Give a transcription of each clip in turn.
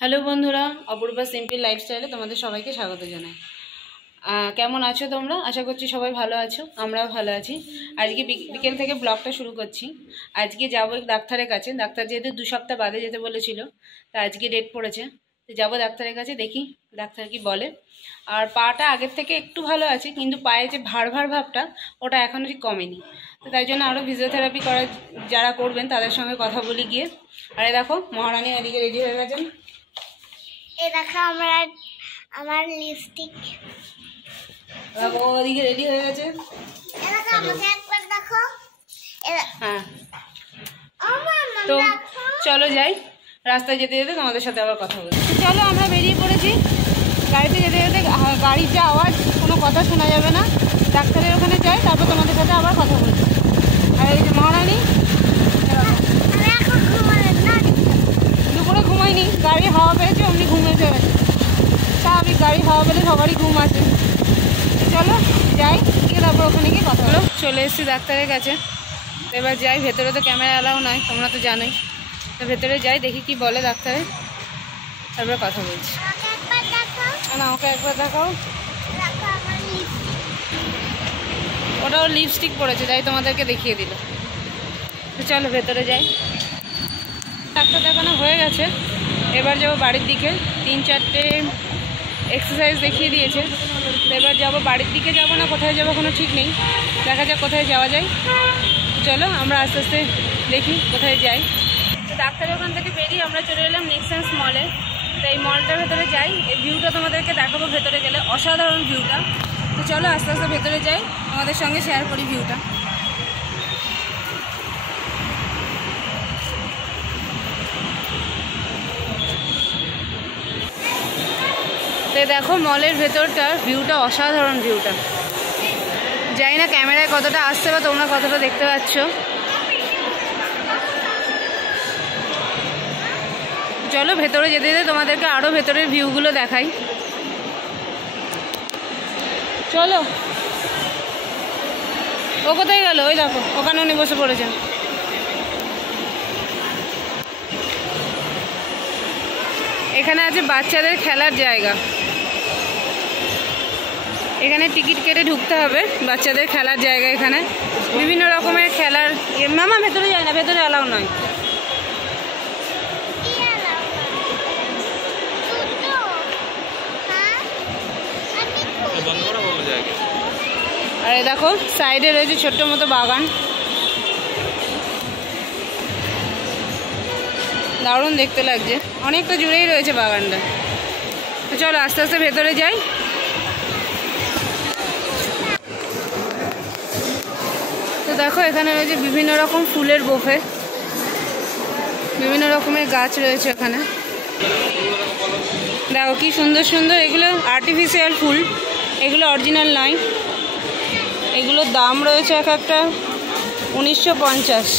Hello বন্ধুরা, Apurva simple লাইফস্টাইলে তোমাদের সবাইকে স্বাগত জানাই। কেমন আছো তোমরা? আশা করছি সবাই ভালো আছো, আমরাও ভালো আছি। আজকে বিকেল থেকে ব্লগটা শুরু করছি। আজকে যাবো ডাক্তারের কাছে। ডাক্তার যেহেতু 2 সপ্তাহ বাদে যেতে বলেছিল, তা আজকে ডেট পড়েছে, তো যাবো ডাক্তারের কাছে, দেখি ডাক্তার কি বলে। আর পাটা আগের থেকে একটু ভালো আছে, কিন্তু পায়ে যে ভার ভার ভাবটা ওটা এখনও ঠিক কমেনি। তো তাই জন্য আরও ফিজিওথেরাপি করার যারা করবেন তাদের সঙ্গে কথা বলি গিয়ে। আরে দেখো মহারানী এদিকে রেডি হয়ে গেছেন। এই দেখো আমার লিপস্টিক ওদিকে রেডি হয়ে গেছে। আমাকে একবার দেখো। হ্যাঁ, তো চলো যাই, রাস্তায় যেতে যেতে তোমাদের সাথে আবার কথা বলছি। চলো আমরা বেরিয়ে পড়েছি। গাড়িতে যেতে যেতে গাড়ির যে আওয়াজ, কোনো কথা শোনা যাবে না। ডাক্তারের ওখানে যাই, তারপর তোমাদের সাথে আবার কথা বলছি। আর এই যে মহারানী দুপুরে ঘুমাইনি, গাড়ি হাওয়া পেয়েছে, অমনি ঘুমিয়ে গেছে। স্বাভাবিক, গাড়ি হাওয়া পেলে সবারই ঘুম আছে। চলো যাই, গিয়ে তারপর ওখানে গিয়ে কথা বলো। চলে এসেছি ডাক্তারের কাছে, এবার যাই। ভেতরে তো ক্যামেরা অ্যালাউ নয়, তোমরা তো জানোই। তো ভেতরে যাই, দেখি কি বলে ডাক্তারে, তারপরে কথা বলছি। না, ওকে একবার দেখাও। ওটাও লিপস্টিক পরেছে, তাই তোমাদেরকে দেখিয়ে দিল। তো চলো ভেতরে যাই। ডাক্তার দেখানো হয়ে গেছে, এবার যাবো বাড়ির দিকে। 3-4টে এক্সারসাইজ দেখিয়ে দিয়েছে। তো এবার যাবো বাড়ির দিকে, যাবো না কোথায় যাবো কোনো ঠিক নেই, দেখা যাক কোথায় যাওয়া যায়। চলো আমরা আস্তে আস্তে দেখি কোথায় যাই। তো ডাক্তারের ওখান থেকে বেরিয়ে আমরা চলে এলাম নেক্সেন্স মলে। তো এই মলটার ভেতরে যাই, এই ভিউটা তোমাদেরকে দেখাবো ভেতরে গেলে, অসাধারণ ভিউটা। তো চলো আস্তে আস্তে ভেতরে যাই, তোমাদের সঙ্গে শেয়ার করি ভিউটা। তো দেখো মলের ভেতরটার ভিউটা, অসাধারণ ভিউটা। জানি না ক্যামেরায় কতটা আসছে বা তোমরা কতটা দেখতে পাচ্ছ। চলো ভেতরে যেতে যেতে তোমাদেরকে আরও ভেতরের ভিউগুলো দেখাই। চলো। ও কোথায় গেল? ওই দেখো ওখানে উনি বসে পড়েছেন। এখানে আছে বাচ্চাদের খেলার জায়গা। এখানে টিকিট কেটে ঢুকতে হবে, বাচ্চাদের খেলার জায়গা। এখানে বিভিন্ন রকমের খেলার। মামা ভেতরে যায় না, ভেতরে অ্যালাউ নয়। আর দেখো সাইডে রয়েছে ছোট্ট মতো বাগান, দারুণ দেখতে লাগছে। অনেকটা জুড়েই রয়েছে বাগানটা। তো চলো আস্তে আস্তে ভেতরে যাই। তো দেখো এখানে রয়েছে বিভিন্ন রকম ফুলের বুফে, বিভিন্ন রকমের গাছ রয়েছে এখানে। দেখো কি সুন্দর সুন্দর, এগুলো আর্টিফিশিয়াল ফুল, এগুলো অরিজিনাল নয়। এগুলোর দাম রয়েছে এক একটা 1950।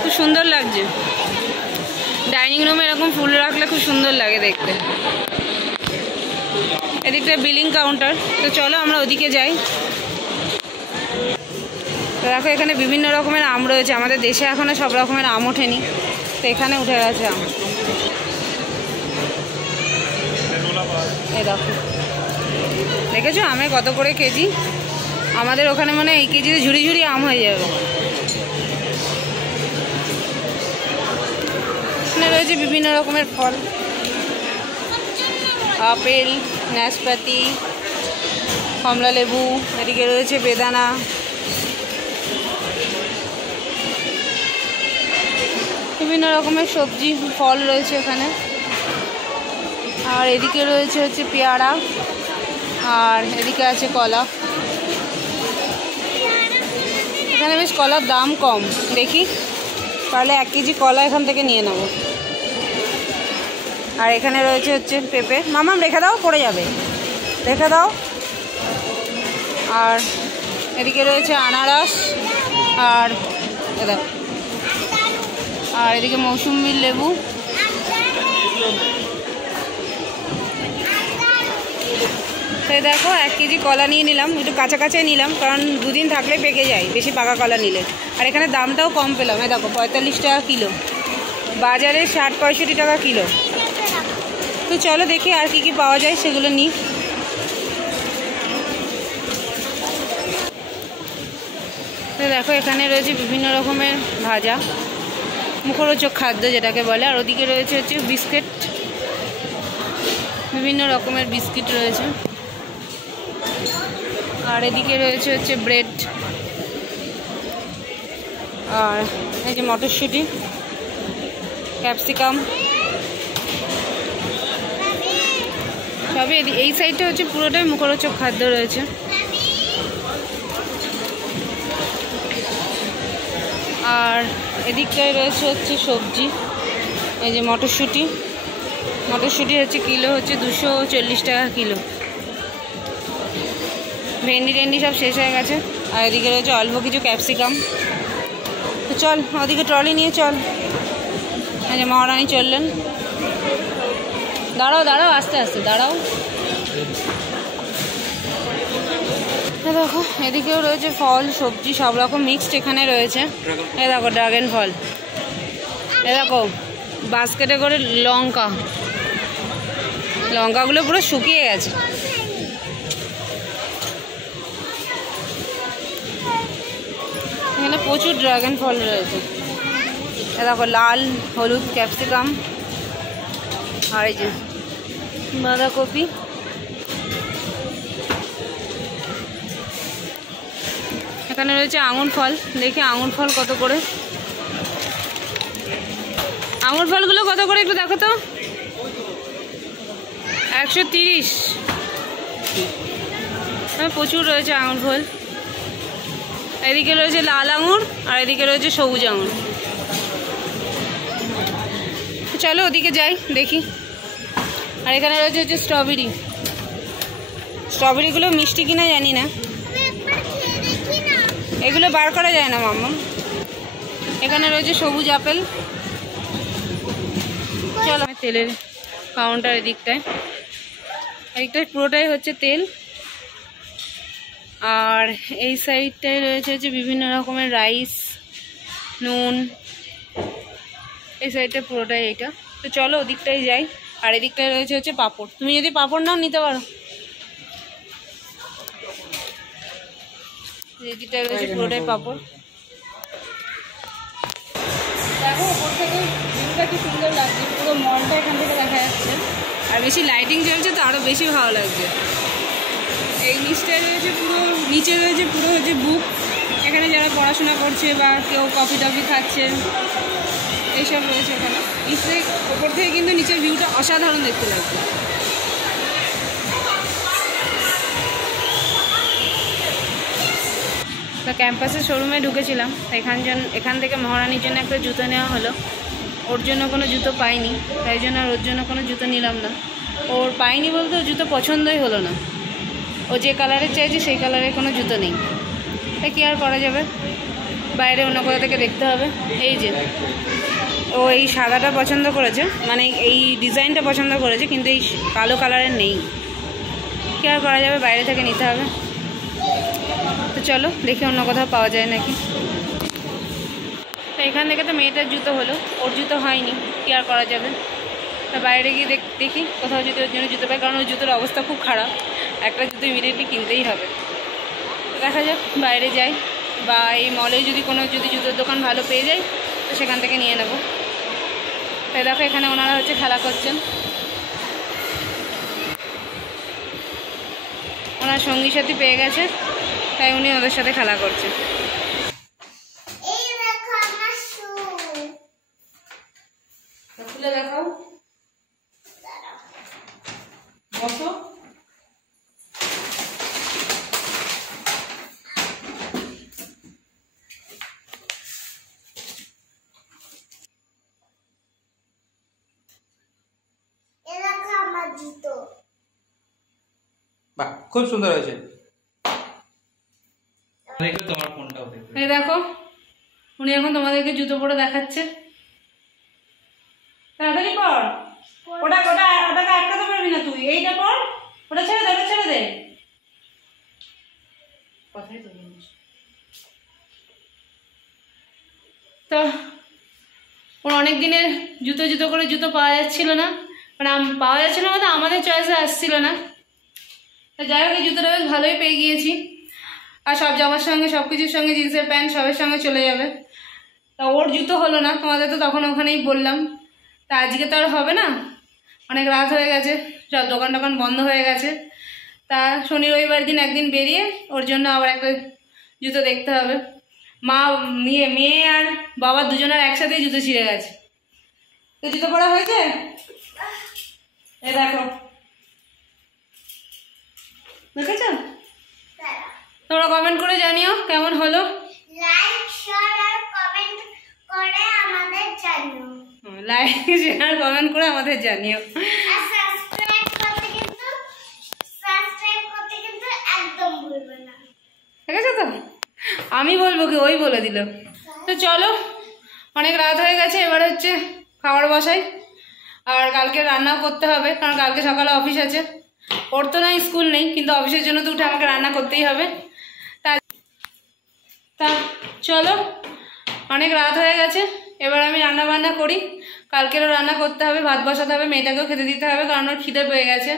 খুব সুন্দর লাগছে। ডাইনিং রুমে এরকম ফুল রাখলে খুব সুন্দর লাগে দেখতে। এদিকটা বিলিং কাউন্টার। তো চলো আমরা ওদিকে যাই। তো দেখো এখানে বিভিন্ন রকমের আম রয়েছে। আমাদের দেশে এখনও সব রকমের আম ওঠেনি, তো এখানে উঠে গেছে আম। এই দেখো, দেখেছো আমে কত করে কেজি? আমাদের ওখানে মানে এই কেজিতে ঝুড়ি ঝুড়ি আম হয়ে যাবে। এখানে রয়েছে বিভিন্ন রকমের ফল, আপেল, নাশপাতি, কমলা লেবু, এদিকে রয়েছে বেদানা। বিভিন্ন রকমের সবজি ফল রয়েছে এখানে। আর এদিকে রয়েছে হচ্ছে পেয়ারা, আর এদিকে আছে কলা। এখানে বেশ কলার দাম কম, দেখি তাহলে 1 কেজি কলা এখান থেকে নিয়ে নেব। আর এখানে রয়েছে হচ্ছে পেঁপে। মামাম রেখে দাও, পড়ে যাবে, রেখে দাও। আর এদিকে রয়েছে আনারস, আর দেখো, আর এদিকে মৌসুম্বির লেবু। তাই দেখো 1 কেজি কলা নিয়ে নিলাম, একটু কাঁচা কাঁচাই নিলাম, কারণ 2 দিন থাকলে পেকে যায় বেশি পাকা কলা নিলে। আর এখানে দামটাও কম পেলাম। এই দেখো 45 টাকা কিলো। বাজারে 60-65 টাকা কিলো। তো চলো দেখি আর কি কি পাওয়া যায় সেগুলো নিই। তো দেখো এখানে রয়েছে বিভিন্ন রকমের ভাজা, মুখরোচক খাদ্য যেটাকে বলে। আর ওদিকে রয়েছে হচ্ছে বিস্কিট, বিভিন্ন রকমের বিস্কিট রয়েছে। আর এদিকে রয়েছে হচ্ছে ব্রেড, আর এই যে মটরশুঁটি, ক্যাপসিকাম, সবই এই সাইডটা হচ্ছে পুরোটাই মুখরোচক খাদ্য রয়েছে। আর এদিকটায় রয়েছে হচ্ছে সবজি, এই যে মটরশুঁটি, মটরশুঁটি হচ্ছে কিলো হচ্ছে 240 টাকা কিলো। ভেন্ডি টেন্ডি সব শেষ হয়ে গেছে। আর এদিকে রয়েছে অল্প কিছু ক্যাপসিকাম। তো চল ওদিকে ট্রলি নিয়ে চল। এই যে মহারানী চললেন। দাঁড়াও দাঁড়াও, আস্তে আস্তে দাঁড়াও। দেখো এদিকেও রয়েছে ফল সবজি সব রকম মিক্সড এখানে রয়েছে। এ দেখো ড্রাগন ফল, এ দেখো বাস্কেটে করে লঙ্কা, লঙ্কাগুলো পুরো শুকিয়ে গেছে। এখানে প্রচুর ড্রাগন ফল রয়েছে। এ দেখো লাল হলুদ ক্যাপসিকাম, আর এই যে বাঁধাকপি। এখানে রয়েছে আঙুর ফল, দেখি আঙুর ফল কত করে। আঙুর ফলগুলো কত করে একটু দেখো তো। 130। প্রচুর রয়েছে আঙুর ফল। এদিকে রয়েছে লাল আঙুর আর এদিকে রয়েছে সবুজ আঙুর। চলো ওদিকে যাই দেখি। আর এখানে রয়েছে হচ্ছে স্ট্রবেরি, স্ট্রবেরিগুলো মিষ্টি কিনা জানি না, এগুলো বার করা যায় না মাম্মা। এখানে রয়েছে সবুজ আপেল। চলো তেলের কাউন্টার এদিকটায়, এদিকটায় পুরোটাই হচ্ছে তেল। আর এই সাইডটায় রয়েছে হচ্ছে বিভিন্ন রকমের রাইস, নুন, এই সাইডটা পুরোটাই এইটা। তো চলো ওদিকটাই যাই। আর এদিকটায় রয়েছে হচ্ছে পাঁপড়, তুমি যদি পাঁপড় নাও নিতে পারো। এদিকটায় রয়েছে পুরোটাই পাঁপড়। দেখো ওপর থেকে ভিউটা কি সুন্দর লাগছে, পুরো মলটা এখান থেকে দেখা যাচ্ছে। আর বেশি লাইটিং জ্বলছে তো আরও বেশি ভালো লাগছে। এই নিচটায় রয়েছে পুরো, নিচে রয়েছে পুরো হচ্ছে বুক, এখানে যারা পড়াশোনা করছে বা কেউ কফি টফি খাচ্ছে এইসব রয়েছে এখানে। নিচে ওপর থেকে কিন্তু নিচের ভিউটা অসাধারণ দেখতে লাগছে। তো ক্যাম্পাসের শোরুমে ঢুকেছিলাম, এখান থেকে মহারানীর জন্য একটা জুতো নেওয়া হলো। ওর জন্য কোনো জুতো পাইনি, তাই জন্য আর ওর জন্য কোনো জুতো নিলাম না। ওর পাইনি বলতে ওর জুতো পছন্দই হলো না, ও যে কালারের চাইছে সেই কালারের কোনো জুতো নেই। তাই কি আর করা যাবে, বাইরে অন্য কোথা থেকে দেখতে হবে। এই যে ও এই সাদাটা পছন্দ করেছে, মানে এই ডিজাইনটা পছন্দ করেছে, কিন্তু এই কালো কালারের নেই। কি আর করা যাবে, বাইরে থেকে নিতে হবে। তো চলো দেখি অন্য কোথাও পাওয়া যায় নাকি। তো এখান থেকে তো মেয়েটার জুতো হলো, ওর জুতো হয়নি, কি আর করা যাবে। তা বাইরে গিয়ে দেখি কোথাও যদি ওর জন্য জুতো পাই, কারণ ওই জুতোর অবস্থা খুব খারাপ। একটা জুতো ইমিডিয়েটলি কিনতেই হবে। দেখা যাক বাইরে যাই, বা এই মলে যদি জুতোর দোকান ভালো পেয়ে যায় তো সেখান থেকে নিয়ে নেব। তাই দেখো এখানে ওনারা হচ্ছে খেলা করছেন, ওনার সঙ্গী সাথী পেয়ে গেছে, তাই উনি ওদের সাথে খেলা করছে। খুলে দেখাও, বসো। বাহ, খুব সুন্দর হয়েছে। এই দেখো উনি এখন তোমাদেরকে জুতো পরে দেখাচ্ছে। তাড়াতাড়ি পর, ওটাকে আটকাতে পারবি না তুই। এইটা পর, ওটা ছেড়ে দে, ওটা ছেড়ে দে। কথাই তো বলিস। তো ওর অনেক দিনের জুতো করে জুতো পাওয়া যাচ্ছিল না, মানে পাওয়া যাচ্ছিল না, তো আমাদের চয়েসে আসছিল না। তা যাই হোক, এই জুতোটা বেশ ভালোই পেয়ে গিয়েছি। আর সব জামার সঙ্গে, সব কিছুর সঙ্গে, জিন্সের প্যান্ট সবের সঙ্গে চলে যাবে। তা ওর জুতো হলো না, তোমাদের তো তখন ওখানেই বললাম। তা আজকে তো আর হবে না, অনেক রাত হয়ে গেছে, সব দোকান টোকান বন্ধ হয়ে গেছে। তা শনি রবিবার দিন একদিন বেরিয়ে ওর জন্য আবার একটা জুতো দেখতে হবে। মেয়ে আর বাবা দুজনের একসাথেই জুতো ছিঁড়ে গেছে। তো জুতো পরা হয়েছে, এ দেখো, দেখেছ? তোমরা কমেন্ট করে জানিও কেমন হলো। লাইক শেয়ার আর কমেন্ট করে আমাদের জানিও। লাইক শেয়ার কমেন্ট করে আমাদের জানিও। আর সাবস্ক্রাইব করতে কিন্তু একদম ভুলবে না। ঠিক আছে? তো আমি বলবো কি, ওই বলে দিল। তো চলো, অনেক রাত হয়ে গেছে, এবার হচ্ছে খাবার বসাই। আর কালকে রান্নাও করতে হবে, কারণ কালকে সকালে অফিস আছে। ওর তো নাই, স্কুল নেই, কিন্তু অফিসের জন্য তো উঠে আমাকে রান্না করতেই হবে। তা চলো, অনেক রাত হয়ে গেছে, এবার আমি রান্না বান্না করি। কালকেরও রান্না করতে হবে, ভাত বসাতে হবে, মেয়েটাকেও খেতে দিতে হবে, কারণ ওর খিদে পেয়ে গেছে।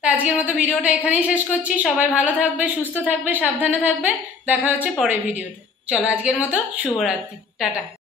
তা আজকের মতো ভিডিওটা এখানেই শেষ করছি। সবাই ভালো থাকবে, সুস্থ থাকবে, সাবধানে থাকবে। দেখা হচ্ছে পরের ভিডিওতে। চলো, আজকের মতো শুভরাত্রি, টাটা।